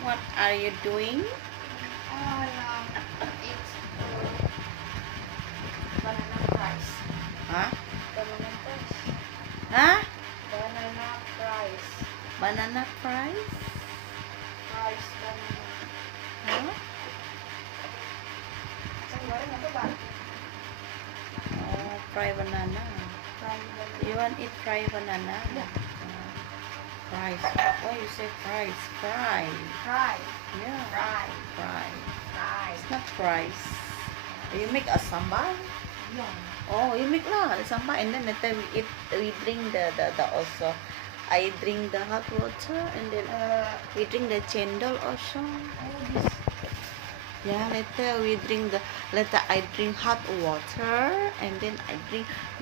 What are you doing? It's banana fries. Huh? Banana fries. Huh? Banana fries. Banana fries? Fries banana. Huh? Isang goreng apa ba? Oh, fry banana. Fry banana. You want eat fry banana? Yeah. Fries. Why you say fries? Fry. Fry. Yeah. Fry. Fry. Fry. It's not fries. You make a sambal? Yeah. Oh, you make lah the sambal, and then later we eat. We drink the also. I drink the hot water, and then we drink the cendol also. This. Yeah, later we drink the. Later I drink hot water, and then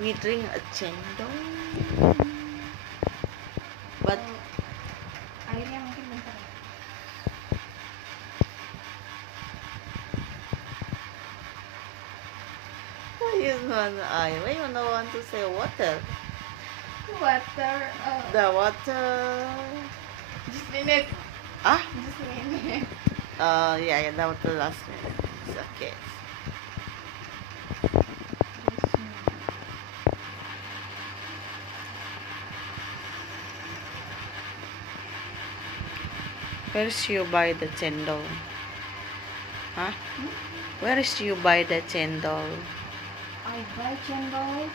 we drink a cendol. But Airnya mungkin bentar. why you don't want to say water? Water. The water. Just minute. Ah? Just minute. Yeah, that was the last minute. It's okay. Where's you buy the cendol? Huh? Where is you buy the cendol? I buy cendol.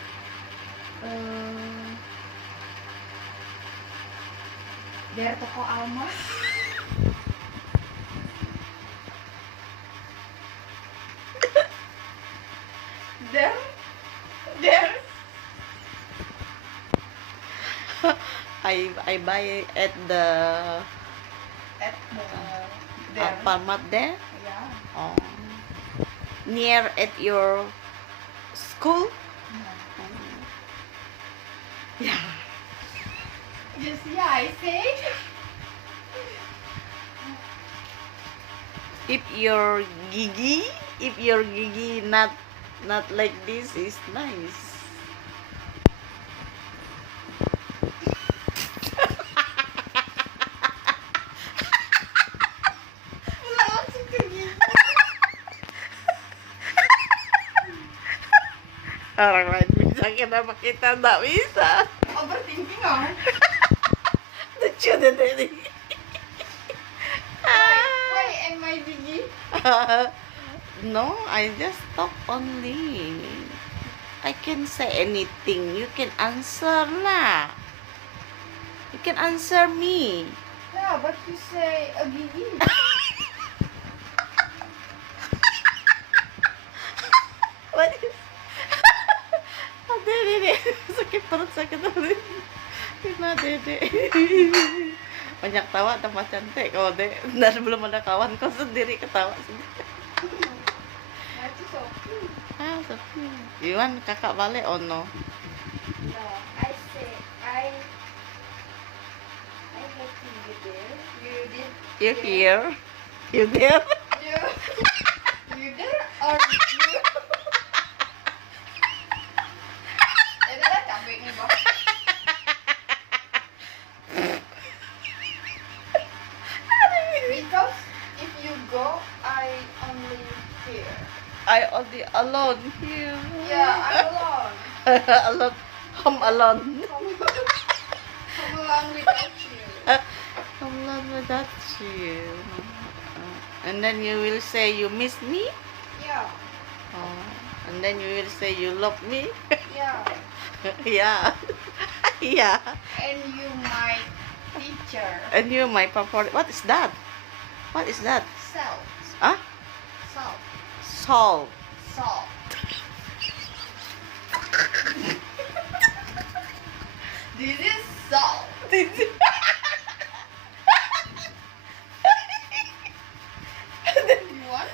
Dari toko Alma. There. I buy at the At the Alfamart there. Yeah. Oh. Near at your school? Yeah. Just yeah, I said. If your gigi not like this is nice. Langsung ke gigi. Orang lain bisa, kenapa kita nggak bisa? Overthinking oh. Lucu deh tadi. Why am I gigi? No, I just talk only. I can say anything. You can answer lah. You can answer me. Yeah, but you say a gigi. What is... Dede, sakit perut, sakit perut. Gimana Dede? Banyak tawa tambah cantik kalau deh. Dan belum ada kawan kau sendiri ketawa sendiri. That's so cute. Ah, sepi. Iwan kakak balik oh no? No, I say I have to be there. You did. You here? You there? You. You there or you? Dah lah cabai ni bah. Because if you go, I only here. I only alone here. Yeah, I'm alone. Alone. Home alone. Come along without you. Home alone without you. And then you will say you miss me. Yeah, Oh. And then you will say you love me. yeah. Yeah. Yeah. And you my teacher. And you my favorite. What is that? What is that? Salt. Huh? Salt. Salt. Salt. This is salt. You want?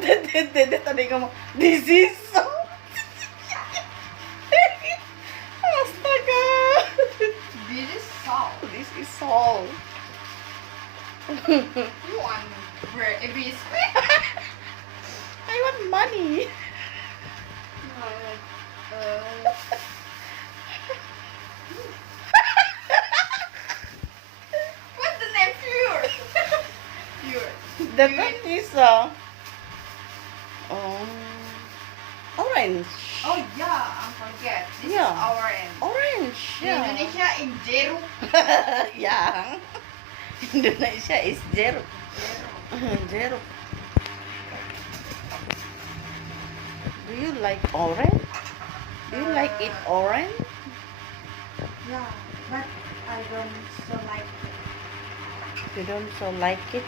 Dede tadi ngomong, this is salt. Astaga. This is salt. This is salt. You want bread? A biscuit? I want money. What's the name for yours? That one is orange. Oh yeah, I forget. This Yeah. is orange. Orange. In Yeah. Indonesia in jeruk. Yeah. Indonesia is jeruk. Jeruk. Do you like orange? Do you like it orange? Yeah, but I don't so like it. You don't so like it?